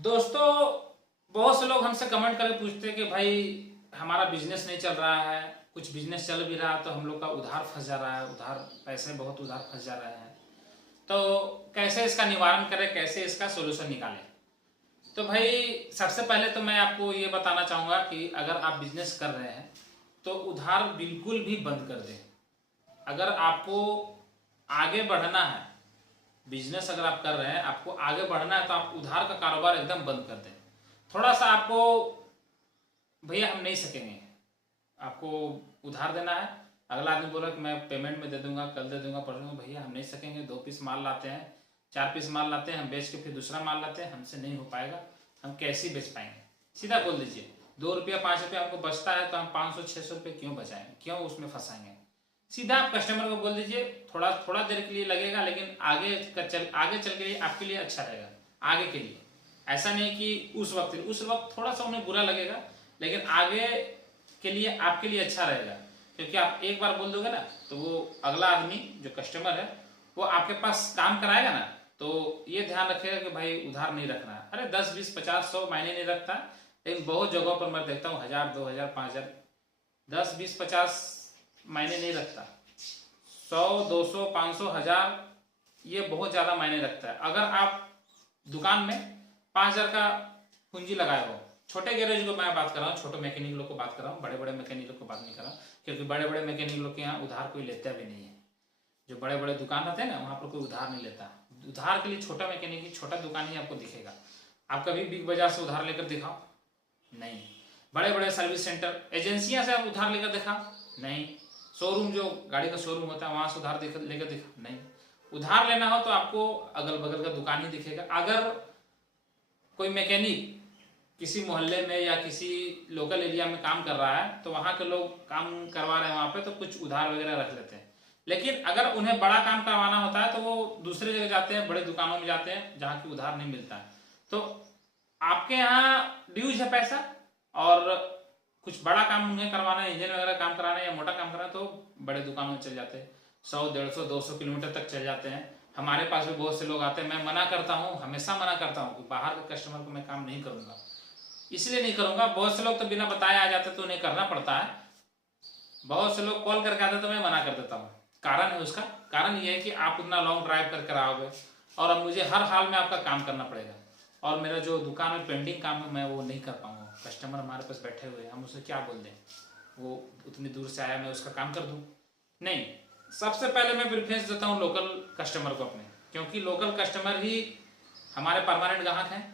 दोस्तों, बहुत से लोग हमसे कमेंट करके पूछते हैं कि भाई हमारा बिजनेस नहीं चल रहा है, कुछ बिजनेस चल भी रहा है तो हम लोग का उधार फंस जा रहा है, उधार पैसे बहुत उधार फंस जा रहे हैं। तो कैसे इसका निवारण करें, कैसे इसका सोल्यूशन निकालें। तो भाई सबसे पहले तो मैं आपको ये बताना चाहूँगा कि अगर आप बिजनेस कर रहे हैं तो उधार बिल्कुल भी बंद कर दें। अगर आपको आगे बढ़ना है, बिजनेस अगर आप कर रहे हैं, आपको आगे बढ़ना है, तो आप उधार का कारोबार एकदम बंद कर दें। थोड़ा सा आपको भैया हम नहीं सकेंगे, आपको उधार देना है, अगला आदमी बोला कि मैं पेमेंट में दे दूंगा, कल दे दूंगा, परसों, भैया हम नहीं सकेंगे, 2 पीस माल लाते हैं, 4 पीस माल लाते हैं, हम बेच के फिर दूसरा माल लाते हैं, हमसे नहीं हो पाएगा, हम कैसे बेच पाएंगे। सीधा बोल दीजिए, 2 रुपया 5 रुपया हमको बचता है तो हम 500 600 रुपये क्यों बचाएंगे, क्यों उसमें फंसाएंगे। सीधा आप कस्टमर को बोल दीजिए, थोड़ा थोड़ा देर के लिए लगेगा लेकिन आगे चल के लिए आपके लिए अच्छा रहेगा। आगे के लिए ऐसा नहीं कि उस वक्त थोड़ा सा उन्हें बुरा लगेगा, लेकिन आगे के लिए आपके लिए अच्छा रहेगा। क्योंकि आप एक बार बोल दोगे ना तो वो अगला आदमी जो कस्टमर है वो आपके पास काम कराएगा ना, तो ये ध्यान रखेगा कि भाई उधार नहीं रखना है। अरे 10 20 50 100 मायने नहीं रखता, लेकिन बहुत जगहों पर मैं देखता हूँ 1000 2000 5000, 10 20 50 मायने नहीं रखता। 100 200 500 1000 ये बहुत ज़्यादा मायने रखता है। अगर आप दुकान में 5000 का पूंजी लगाए हो, छोटे गैरेज को मैं बात कर रहा हूँ, छोटे मैकेनिक लोग को बात कर रहा हूँ, बड़े बड़े मैकेनिक लोग को बात नहीं कर रहा हूँ, क्योंकि बड़े बड़े मैकेनिक लोग के यहाँ उधार कोई लेता भी नहीं है। जो बड़े बड़े दुकान रहते हैं ना, वहाँ पर कोई उधार नहीं लेता। उधार के लिए छोटा मैकेनिक ही, छोटा दुकान ही आपको दिखेगा। आप कभी बिग बाजार से उधार लेकर दिखाओ, नहीं। बड़े बड़े सर्विस सेंटर एजेंसियां से आप उधार लेकर दिखाओ, नहीं। शोरूम जो गाड़ी का शोरूम होता है वहां से उधार लेकर दिखाओ, नहीं। उधार लेना हो तो आपको अगल बगल का दुकान ही दिखेगा। अगर कोई मैकेनिक किसी मोहल्ले में या किसी लोकल एरिया में काम कर रहा है तो वहाँ के लोग काम करवा रहे हैं वहाँ पे, तो कुछ उधार वगैरह रख लेते हैं। लेकिन अगर उन्हें बड़ा काम करवाना होता है तो वो दूसरी जगह जाते हैं, बड़े दुकानों में जाते हैं जहाँ की उधार नहीं मिलता है। तो आपके यहाँ ड्यूज है पैसा, और कुछ बड़ा काम उन्हें करवाना है, इंजन वगैरह काम कराना है या मोटा काम कराना है, तो बड़े दुकानों में चल जाते हैं, 100 150 200 किलोमीटर तक चल जाते हैं। हमारे पास भी बहुत से लोग आते हैं। मैं मना करता हूँ, हमेशा मना करता हूँ कि बाहर के कस्टमर को मैं काम नहीं करूँगा। इसलिए नहीं करूँगा, बहुत से लोग तो बिना बताए आ जाते तो उन्हें करना पड़ता है। बहुत से लोग कॉल करके आते तो मैं मना कर देता हूँ। कारण है उसका, कारण ये है कि आप उतना लॉन्ग ड्राइव करके आओगे और अब मुझे हर हाल में आपका काम करना पड़ेगा, और मेरा जो दुकान में पेंडिंग काम है मैं वो नहीं कर पाऊंगा। कस्टमर हमारे पास बैठे हुए हैं, हम उसे क्या बोल दें, वो उतनी दूर से आया, मैं उसका काम कर दूं? नहीं। सबसे पहले मैं प्रेफरेंस देता हूँ लोकल कस्टमर को अपने, क्योंकि लोकल कस्टमर ही हमारे परमानेंट ग्राहक हैं।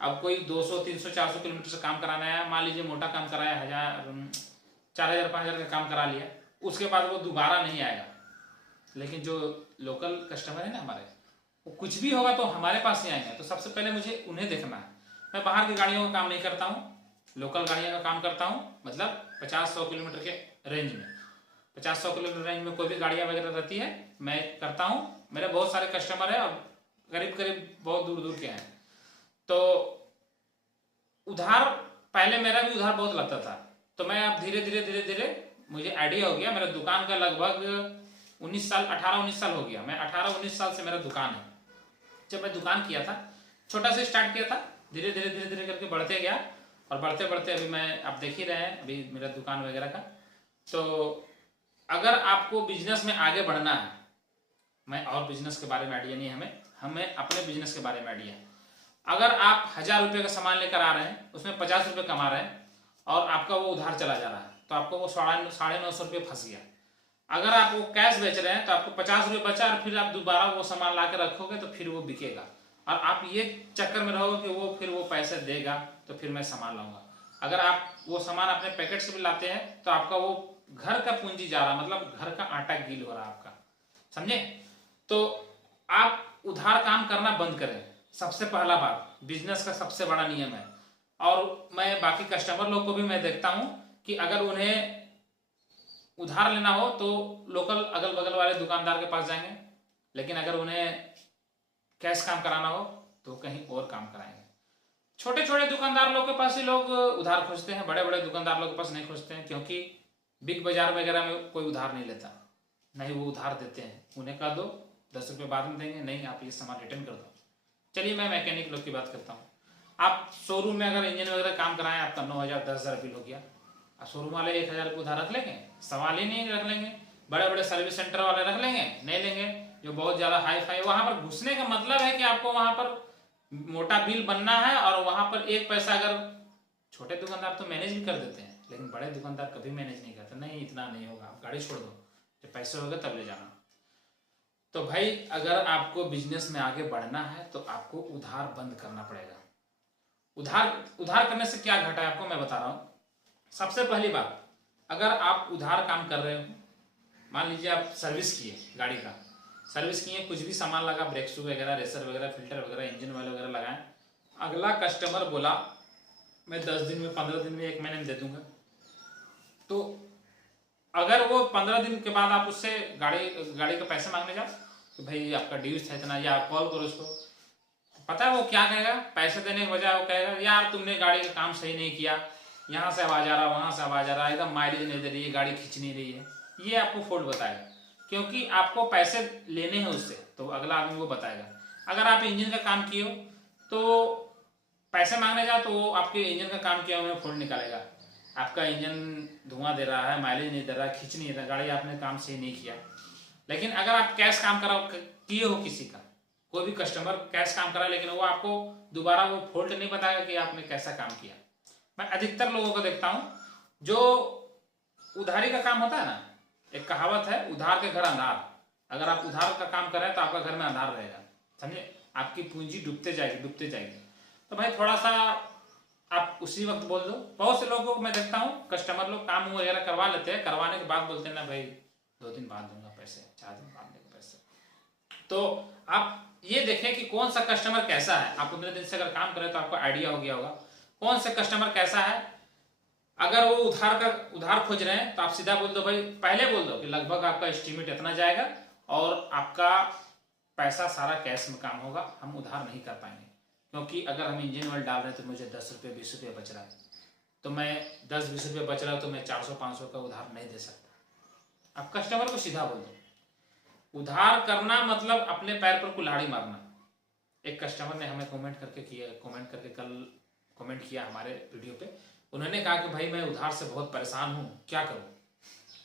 अब कोई 200 300 400 किलोमीटर से काम कराना है, मान लीजिए मोटा काम कराया, 4000 5000 का काम करा लिया, उसके बाद वो दोबारा नहीं आएगा। लेकिन जो लोकल कस्टमर है ना हमारे, वो कुछ भी होगा तो हमारे पास ही आएंगे। तो सबसे पहले मुझे उन्हें देखना है। मैं बाहर की गाड़ियों का काम नहीं करता हूँ, लोकल गाड़ियों का काम करता हूँ। मतलब 50 100 किलोमीटर के रेंज में, 50 100 किलोमीटर रेंज में कोई भी गाड़ियाँ वगैरह रहती है मैं करता हूँ। मेरे बहुत सारे कस्टमर है और करीब करीब बहुत दूर दूर के हैं। तो उधार, पहले मेरा भी उधार बहुत लगता था, तो मैं अब धीरे धीरे धीरे धीरे मुझे आइडिया हो गया। मेरा दुकान का लगभग 19 साल 18 19 साल हो गया। मैं 18 19 साल से मेरा दुकान है। जब मैं दुकान किया था, छोटा से स्टार्ट किया था, धीरे धीरे धीरे धीरे करके बढ़ते गया, और बढ़ते बढ़ते अभी मैं, आप देख ही रहे हैं अभी मेरा दुकान वगैरह का। तो अगर आपको बिजनेस में आगे बढ़ना है, मैं और बिजनेस के बारे में आइडिया नहीं है हमें, हमें अपने बिजनेस के बारे में आइडिया है। अगर आप 1000 रुपये का सामान लेकर आ रहे हैं, उसमें 50 रुपये कमा रहे हैं, और आपका वो उधार चला जा रहा है, तो आपको वो 950 रुपये फंस गया। अगर आप वो कैश बेच रहे हैं तो आपको 50 रुपये बचा, और फिर आप दोबारा वो सामान ला कर रखोगे तो फिर वो बिकेगा, और आप ये चक्कर में रहोगे कि वो फिर वो पैसे देगा तो फिर मैं सामान लाऊंगा। अगर आप वो सामान अपने पैकेट से भी लाते हैं तो आपका वो घर का पूंजी जा रहा, मतलब घर का आटा गील हो रहा आपका, समझे। तो आप उधार काम करना बंद करें, सबसे पहला बात। बिजनेस का सबसे बड़ा नियम है। और मैं बाकी कस्टमर लोग को भी मैं देखता हूं कि अगर उन्हें उधार लेना हो तो लोकल अगल बगल वाले दुकानदार के पास जाएंगे, लेकिन अगर उन्हें कैश काम कराना हो तो कहीं और काम कराएंगे। छोटे छोटे दुकानदार लोग के पास ही लोग उधार खोजते हैं, बड़े बड़े दुकानदार लोग के पास नहीं खोजते हैं, क्योंकि बिग बाजार वगैरह में कोई उधार नहीं लेता, नहीं वो उधार देते हैं। उन्हें कह दो 10 रुपये बाद में देंगे, नहीं आप ये सामान रिटर्न कर दो। चलिए मैं मैकेनिक लोग की बात करता हूँ। आप शोरूम में अगर इंजन वगैरह काम कराएं, आपका 9,000 10,000 बिल हो गया, अब शोरूम वाले 1,000 रुपये उधार रख लेंगे? सवाल ही नहीं रख लेंगे। बड़े बड़े सर्विस सेंटर वाले रख लेंगे? नहीं लेंगे। जो बहुत ज़्यादा हाई फाई, वहाँ पर घुसने का मतलब है कि आपको वहाँ पर मोटा बिल बनना है, और वहाँ पर एक पैसा, अगर छोटे दुकानदार तो मैनेज भी कर देते हैं, लेकिन बड़े दुकानदार कभी मैनेज नहीं करते। नहीं, इतना नहीं होगा, आप गाड़ी छोड़ दो, जब पैसे हो गए तब ले जाना। तो भाई, अगर आपको बिजनेस में आगे बढ़ना है तो आपको उधार बंद करना पड़ेगा। उधार करने से क्या घाटा है आपको मैं बता रहा हूँ। सबसे पहली बात, अगर आप उधार काम कर रहे हो, मान लीजिए आप सर्विस किए, गाड़ी का सर्विस किए, कुछ भी सामान लगा, ब्रेक शू वगैरह, रेसर वगैरह, फिल्टर वगैरह, इंजन ऑयल वगैरह लगाएं, अगला कस्टमर बोला मैं 10 दिन में, 15 दिन में, 1 महीने में दे दूंगा, तो अगर वो 15 दिन के बाद आप उससे गाड़ी का पैसे मांगने जाओ कि भाई आपका ड्यूज था इतना, या आप कॉल करो उसको, पता है वो क्या कहेगा? पैसे देने के बजाय वो कहेगा यार तुमने गाड़ी का काम सही नहीं किया, यहाँ से आवाज आ रहा, वहां से आवाज आ रहा, एकदम माइलेज नहीं दे रही है, गाड़ी खींच नहीं रही है। ये आपको फॉल्ट बताएगा, क्योंकि आपको पैसे लेने हैं उससे, तो अगला आदमी वो बताएगा। अगर आप इंजन का काम किए हो तो पैसे मांगने जाओ तो वो आपके इंजन का काम किया हुआ फॉल्ट निकालेगा। आपका इंजन धुआं दे रहा है, माइलेज नहीं दे रहा, खींच नहीं रहा, गाड़ी आपने काम सही नहीं किया। लेकिन अगर आप कैश काम कराओ किए हो, किसी का कोई भी कस्टमर कैश काम करा, लेकिन वो आपको दोबारा वो फॉल्ट नहीं बताएगा कि आपने कैसा काम किया। मैं अधिकतर लोगों को देखता हूं, जो उधारी का काम होता है ना, एक कहावत है, उधार के घर अंधार। अगर आप उधार का काम कर रहे हैं तो आपका घर में अंधार रहेगा, समझे? आपकी पूंजी डूबते जाएगी, डूबते जाएगी। तो भाई थोड़ा सा आप उसी वक्त बोल दो। बहुत से लोगों को मैं देखता हूँ, कस्टमर लोग काम वगैरह करवा लेते हैं, करवाने के बाद बोलते हैं ना भाई 2 दिन बाद दूंगा पैसे, 4 दिन बाद दूंगा पैसे। तो आप ये देखें कि कौन सा कस्टमर कैसा है। आप 15 दिन से अगर काम करें तो आपको आइडिया हो गया होगा कौन सा कस्टमर कैसा है। अगर वो उधार खोज रहे हैं तो आप सीधा बोल दो भाई, पहले बोल दो कि लगभग आपका एस्टिमेट इतना जाएगा और आपका पैसा सारा कैश में काम होगा, हम उधार नहीं कर पाएंगे। क्योंकि अगर हम इंजन ऑयल डाल रहे हैं तो मुझे 10 रुपये 20 रुपये बच रहा है, तो मैं 10-20 रुपये बच रहा है तो मैं 400-500 का उधार नहीं दे सकता। आप कस्टमर को सीधा बोल दो। उधार करना मतलब अपने पैर पर कुल्हाड़ी मारना। एक कस्टमर ने हमें कमेंट करके कल कमेंट किया हमारे वीडियो पे। उन्होंने कहा कि भाई मैं उधार से बहुत परेशान हूँ, क्या करूँ?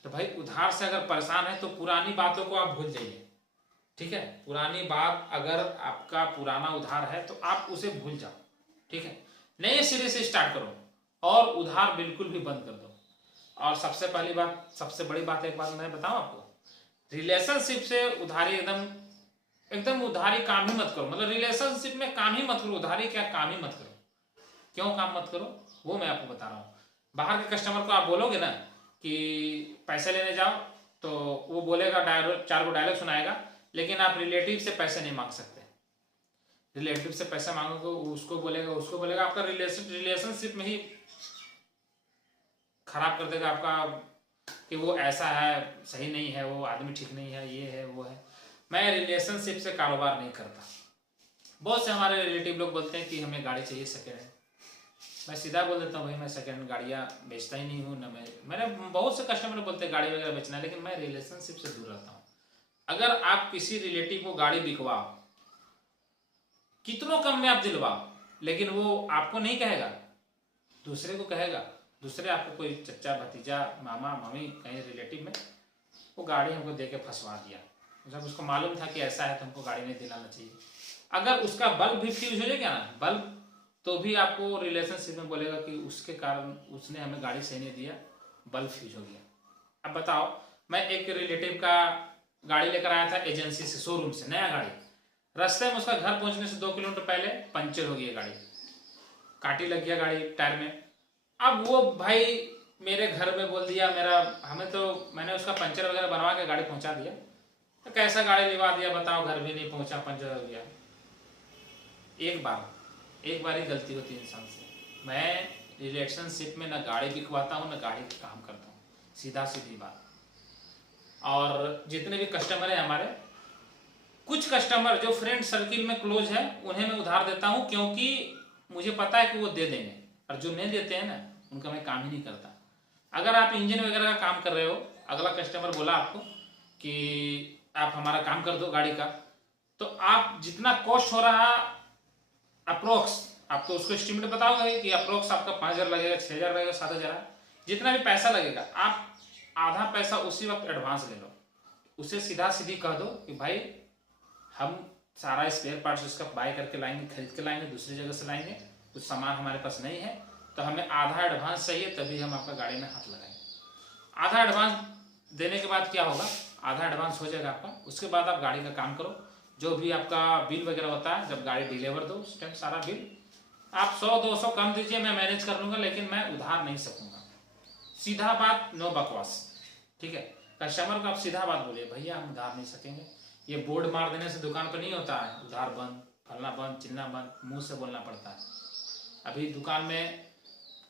तो भाई उधार से अगर परेशान है तो पुरानी बातों को आप भूल जाइए, ठीक है? पुरानी बात, अगर आपका पुराना उधार है तो आप उसे भूल जाओ, ठीक है? नए सिरे से स्टार्ट करो और उधार बिल्कुल भी बंद कर दो। और सबसे पहली बात, सबसे बड़ी बात, एक बात मैं बताऊं आपको, रिलेशनशिप से उधारी एकदम उधारी काम ही मत करो। मतलब रिलेशनशिप में काम ही मत करो, उधारी क्या काम ही मत करो। क्यों काम मत करो वो मैं आपको बता रहा हूँ। बाहर के कस्टमर को आप बोलोगे ना कि पैसे लेने जाओ, तो वो बोलेगा, 4 को डायलॉग सुनाएगा, लेकिन आप रिलेटिव से पैसे नहीं मांग सकते। रिलेटिव से पैसा मांगोगे, उसको बोलेगा, आपका रिलेशनशिप में ही खराब कर देगा आपका, कि वो ऐसा है, सही नहीं है, वो आदमी ठीक नहीं है, ये है वो है। मैं रिलेशनशिप से कारोबार नहीं करता। बहुत से हमारे रिलेटिव लोग बोलते हैं कि हमें गाड़ी चाहिए सेकेंड हैंड। मैं सीधा बोल देता हूँ भाई मैं सेकेंड हैंड गाड़ियाँ बेचता ही नहीं हूँ ना। मैंने बहुत से कस्टमर बोलते हैं गाड़ी वगैरह बेचना है, लेकिन मैं रिलेशनशिप से दूर रहता हूँ। अगर आप किसी रिलेटिव को गाड़ी बिकवाओ, कितनों कम में आप दिलवाओ, लेकिन वो आपको नहीं कहेगा, दूसरे को कहेगा। दूसरे आपको कोई चचा भतीजा मामा मामी कहीं रिलेटिव में वो गाड़ी हमको दे के फंसवा दिया, जब उसको मालूम था कि ऐसा है तो हमको गाड़ी नहीं दिलाना चाहिए। अगर उसका बल्ब भी फ्यूज हो जाएगा ना, बल्ब, तो भी आपको रिलेशनशिप में बोलेगा कि उसके कारण उसने हमें गाड़ी सही नहीं दिया, बल्ब फ्यूज हो गया। अब बताओ, मैं एक रिलेटिव का गाड़ी लेकर आया था एजेंसी से, शोरूम से, नया गाड़ी। रास्ते में उसका घर पहुंचने से 2 किलोमीटर पहले पंचर हो गई गाड़ी, कांटी लग गया गाड़ी टायर में। अब वो भाई मेरे घर में बोल दिया, मैंने उसका पंचर वगैरह बनवा के गाड़ी पहुंचा दिया। तो कैसा गाड़ी लिवा दिया बताओ, घर भी नहीं पहुंचा, पंचर हो गया। एक बार ही गलती होती है इंसान से। मैं रिलेशनशिप में न गाड़ी बिकवाता हूँ न गाड़ी का काम करता हूँ, सीधा सीधी बात। और जितने भी कस्टमर है हमारे, कुछ कस्टमर जो फ्रेंड सर्किल में क्लोज है उन्हें मैं उधार देता हूँ, क्योंकि मुझे पता है कि वो दे देंगे। और जो नहीं देते हैं ना, उनका मैं काम ही नहीं करता। अगर आप इंजन वगैरह का काम कर रहे हो, अगला कस्टमर बोला आपको कि आप हमारा काम कर दो गाड़ी का, तो आप जितना कॉस्ट हो रहा अप्रोक्स आप तो उसको एस्टिमेट बताओगे कि अप्रोक्स आपका 5,000 लगेगा, 6,000 लगेगा, 7,000, जितना भी पैसा लगेगा आप आधा पैसा उसी वक्त एडवांस ले लो। उसे सीधा सीधी कह दो कि भाई हम सारा स्पेयर पार्ट्स उसका बाय करके लाएंगे, खरीद के लाएंगे, दूसरी जगह से लाएंगे, कुछ सामान हमारे पास नहीं है, तो हमें आधा एडवांस चाहिए, तभी हम आपका गाड़ी में हाथ लगाएंगे। आधा एडवांस देने के बाद क्या होगा, आधा एडवांस हो जाएगा आपका, उसके बाद आप गाड़ी का काम करो। जो भी आपका बिल वगैरह होता है, जब गाड़ी डिलीवर दो उस टाइम सारा बिल आप 100-200 कम दीजिए, मैं मैनेज कर लूंगा, लेकिन मैं उधार नहीं सकूंगा। सीधा बात, नो बकवास, ठीक है। कस्टमर को आप सीधा बात बोलिए, भैया हम उधार नहीं सकेंगे। ये बोर्ड मार देने से दुकान पर नहीं होता है, उधार बंद, फलना बंद, चिल्ला बंद, मुंह से बोलना पड़ता है। अभी दुकान में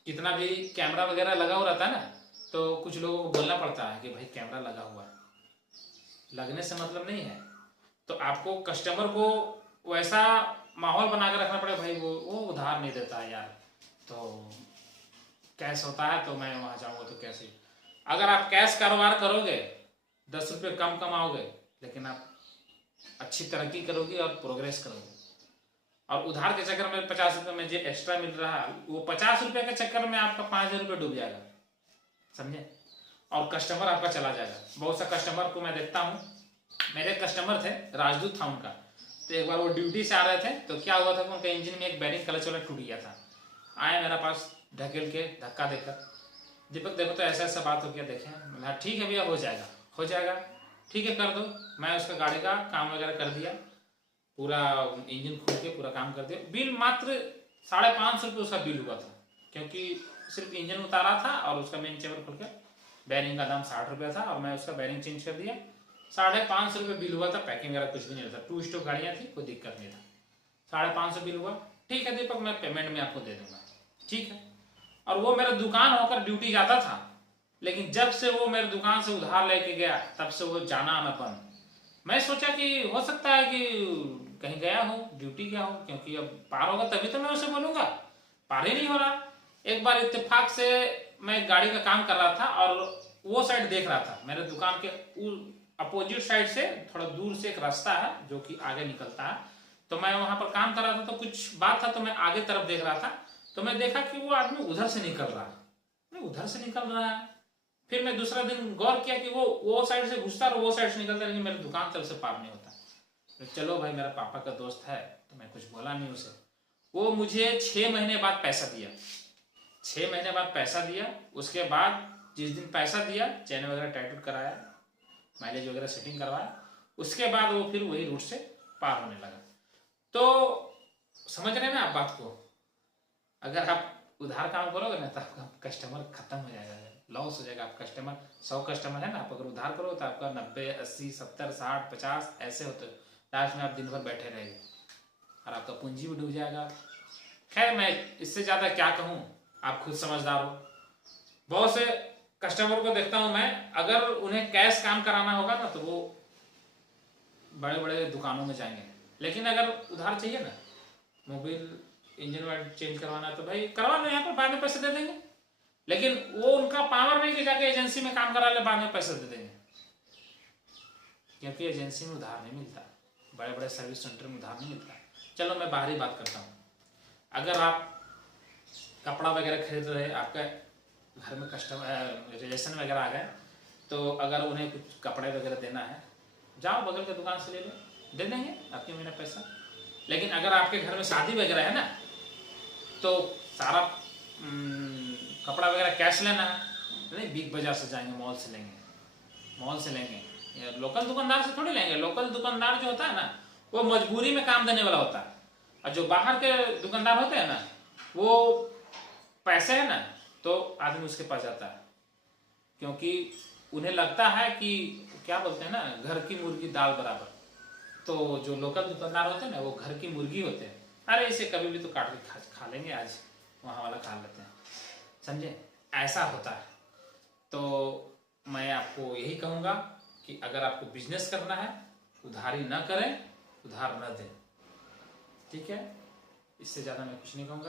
कितना भी कैमरा वगैरह लगा हुआ रहता है ना, तो कुछ लोगों को बोलना पड़ता है कि भाई कैमरा लगा हुआ है, लगने से मतलब नहीं है। तो आपको कस्टमर को वैसा माहौल बना के रखना पड़ेगा, भाई वो उधार नहीं देता है यार, तो कैश होता है तो मैं वहां जाऊंगा तो कैसे। अगर आप कैश कारोबार करोगे 10 रुपये कम कमाओगे, लेकिन आप अच्छी तरक्की करोगे और प्रोग्रेस करोगे। और उधार के चक्कर में 50 रुपये में जो एक्स्ट्रा मिल रहा है, वो 50 रुपये के चक्कर में आपका 5,000 रुपये डूब जाएगा, समझे, और कस्टमर आपका चला जाएगा। बहुत सा कस्टमर को मैं देखता हूँ, मेरे कस्टमर थे, राजदूत था उनका, तो एक बार वो ड्यूटी से आ रहे थे, तो क्या हुआ था कि उनका इंजन में एक बैरिंग क्लच वाला टूट गया था। आए मेरे पास ढकेल के धक्का देकर, दीपक देखो तो ऐसा ऐसा बात हो गया, देखें। मैंने ठीक है भैया, हो जाएगा हो जाएगा, ठीक है कर दो। मैं उसका गाड़ी का काम वगैरह कर दिया, पूरा इंजन खोल के पूरा काम कर दिया। बिल मात्र 550 रुपये उसका बिल हुआ था, क्योंकि सिर्फ इंजन उतारा था और उसका मेन चेवर खोल के, बैरिंग का दाम 60 रुपया था और मैं उसका बैरिंग चेंज कर दिया। 550 रुपये बिल हुआ था, पैकिंग वगैरह कुछ भी नहीं था, 2 स्टॉक गाड़ियाँ थी, कोई दिक्कत नहीं था। 550 बिल हुआ, ठीक है दीपक मैं पेमेंट में आपको दे दूंगा, ठीक है। और वो मेरा दुकान होकर ड्यूटी जाता था, लेकिन जब से वो मेरे दुकान से उधार लेके गया, तब से वो जाना आना बंद। मैं सोचा कि हो सकता है कि कहीं गया हो, ड्यूटी गया हो, क्योंकि अब पार होगा तभी तो मैं उसे बोलूंगा, पार ही नहीं हो रहा। एक बार इत्तेफाक से मैं गाड़ी का काम कर रहा था और वो साइड देख रहा था, मेरे दुकान के अपोजिट साइड से थोड़ा दूर से एक रास्ता है जो कि आगे निकलता है, तो मैं वहां पर काम कर रहा था, तो कुछ बात था, तो मैं आगे तरफ देख रहा था, तो मैं देखा कि वो आदमी उधर से निकल रहा है, उधर से निकल रहा है। फिर मैं दूसरा दिन गौर किया कि वो साइड से घुसता और वो साइड से निकलता, लेकिन मेरे दुकान तरफ से पार नहीं होता। तो चलो भाई मेरा पापा का दोस्त है, तो मैं कुछ बोला नहीं उसे। वो मुझे 6 महीने बाद पैसा दिया, 6 महीने बाद पैसा दिया। उसके बाद जिस दिन पैसा दिया, चैन वगैरह टाइट कराया, माइलेज वगैरह सेटिंग करवाया, उसके बाद वो फिर वही रूट से पार होने लगा। तो समझ रहे हैं ना आप बात को, अगर आप उधार काम करोगे ना तो आपका कस्टमर खत्म हो जाएगा, लॉस हो जाएगा। आप कस्टमर 100 कस्टमर है ना, आप अगर उधार करो तो आपका 90, 80, 70, 60, 50 ऐसे होते, लास्ट में आप दिन भर बैठे रहेंगे और आपका पूंजी भी डूब जाएगा। खैर मैं इससे ज्यादा क्या कहूँ, आप खुद समझदार हो। बहुत से कस्टमर को देखता हूं मैं, अगर उन्हें कैश काम कराना होगा ना तो वो बड़े बड़े दुकानों में जाएंगे, लेकिन अगर उधार चाहिए ना, मोबिल इंजन वाइल चेंज करवाना है तो भाई करवा लो, यहाँ पर बाद में पैसे दे देंगे। लेकिन वो उनका पावर नहीं कि जाके एजेंसी में काम करा ले, बाद में पैसे दे देंगे, क्योंकि एजेंसी में उधार नहीं मिलता, बड़े बड़े सर्विस सेंटर में उधार नहीं मिलता। चलो मैं बाहरी बात करता हूँ, अगर आप कपड़ा वगैरह खरीद रहे, आपका घर में कस्टमर रिलेशन वगैरह आ गए, तो अगर उन्हें कुछ कपड़े वगैरह देना है, जाओ बगल के दुकान से ले लो, दे देंगे आपके महीना पैसा। लेकिन अगर आपके घर में शादी वगैरह है ना, तो सारा कपड़ा वगैरह कैश लेना है, नहीं बिग बाजार से जाएंगे, मॉल से लेंगे, मॉल से लेंगे, लोकल दुकानदार से थोड़ी लेंगे। लोकल दुकानदार जो होता है ना, वो मजबूरी में काम देने वाला होता है, और जो बाहर के दुकानदार होते हैं ना, वो पैसे है ना तो आदमी उसके पास जाता है, क्योंकि उन्हें लगता है कि क्या बोलते हैं ना, घर की मुर्गी दाल बराबर। तो जो लोकल दुकानदार होते हैं ना, वो घर की मुर्गी होते हैं, अरे इसे कभी भी तो काट के खा लेंगे, आज वहाँ वाला खा लेते हैं, समझे, ऐसा होता है। तो मैं आपको यही कहूँगा कि अगर आपको बिजनेस करना है, उधारी न करें, उधार न दें, ठीक है। इससे ज़्यादा मैं कुछ नहीं कहूँगा।